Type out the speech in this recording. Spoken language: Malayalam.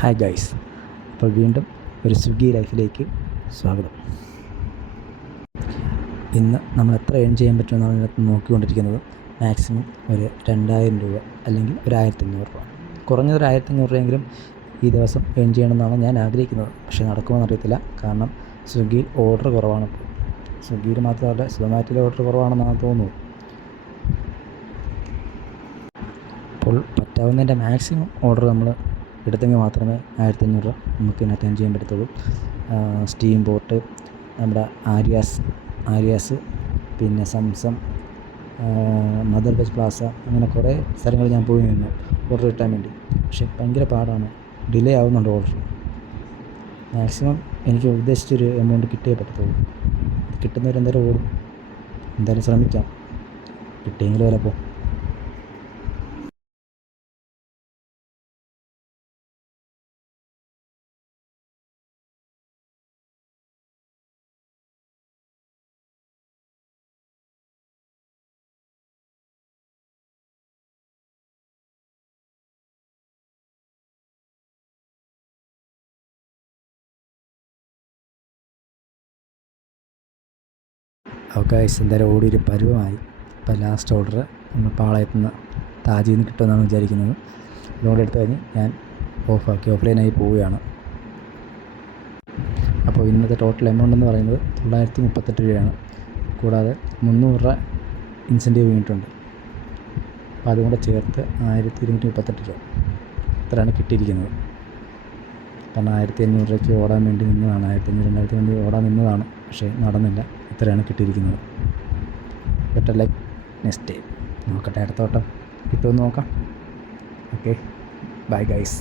ഹായ് ഗൈസ്, അപ്പോൾ വീണ്ടും ഒരു സ്വിഗ്ഗി ലൈഫിലേക്ക് സ്വാഗതം. ഇന്ന് നമ്മൾ എത്ര ഏൺ ചെയ്യാൻ പറ്റുമെന്നാണ് ഇതിനകത്ത് നോക്കിക്കൊണ്ടിരിക്കുന്നത്. മാക്സിമം ഒരു 2000 രൂപ അല്ലെങ്കിൽ ഒരു 1500 രൂപ, കുറഞ്ഞത് ഒരു 1500 രൂപയെങ്കിലും ഈ ദിവസം ഏൺ ചെയ്യണമെന്നാണ് ഞാൻ ആഗ്രഹിക്കുന്നത്. പക്ഷേ നടക്കുമെന്ന് അറിയത്തില്ല, കാരണം സ്വിഗ്ഗിയിൽ ഓർഡർ കുറവാണ്. ഇപ്പോൾ സ്വിഗ്ഗിയിൽ മാത്രമല്ല, സൊമാറ്റോയിൽ ഓർഡർ കുറവാണെന്നാണ് തോന്നുന്നത്. അപ്പോൾ പറ്റാവുന്നതിൻ്റെ മാക്സിമം ഓർഡർ നമ്മൾ എടുത്തെങ്കിൽ മാത്രമേ 1500 രൂപ നമുക്ക് ഇതിനകത്ത് ഏൺ ചെയ്യാൻ പറ്റത്തുള്ളൂ. സ്റ്റീം ബോട്ട്, നമ്മുടെ ആര്യാസ്, പിന്നെ സംസം, മദർ ബസ് പ്ലാസ, അങ്ങനെ കുറേ സ്ഥലങ്ങളിൽ ഞാൻ പോയി നിന്നു ഓർഡർ കിട്ടാൻ വേണ്ടി. പക്ഷേ ഭയങ്കര പാടാണ്, ഡിലേ ആവുന്നുണ്ട് ഓർഡർ. മാക്സിമം എനിക്ക് ഉദ്ദേശിച്ചൊരു എമൗണ്ട് കിട്ടിയേ പറ്റത്തുള്ളൂ. കിട്ടുന്നവരെന്തായാലും ഓടും, എന്തായാലും ശ്രമിക്കാം, കിട്ടിയെങ്കിലും വരപ്പോൾ. ഓക്കെ, എന്തായാലും ഓടിയൊരു പരുവമായി. ഇപ്പോൾ ലാസ്റ്റ് ഓർഡർ നമ്മൾ പാളയത്തു നിന്ന് താജിൽ നിന്ന് കിട്ടുമെന്നാണ് വിചാരിക്കുന്നത്. ലോഡ് എടുത്ത് കഴിഞ്ഞ് ഞാൻ ഓഫ്ലൈനായി പോവുകയാണ്. അപ്പോൾ ഇന്നത്തെ ടോട്ടൽ എമൗണ്ട് എന്ന് പറയുന്നത് 938 രൂപയാണ്. കൂടാതെ 300 രൂപ ഇൻസെൻറ്റീവ് വീണിട്ടുണ്ട്. അപ്പോൾ അതുകൊണ്ട് ചേർത്ത് 1238 രൂപ ഇത്രയാണ് കിട്ടിയിരിക്കുന്നത്. കാരണം 1500 രൂപയ്ക്ക് ഓടാൻ വേണ്ടി നിന്നതാണ്, 1500-2000 വേണ്ടി ഓടാൻ നിന്നതാണ്. പക്ഷേ നടന്നില്ല, ഇത്രയാണ് കിട്ടിയിരിക്കുന്നത്. Better like next day. നോക്കട്ടെ, അടുത്ത വട്ടം കിട്ടുമെന്ന് നോക്കാം. Okay, bye guys.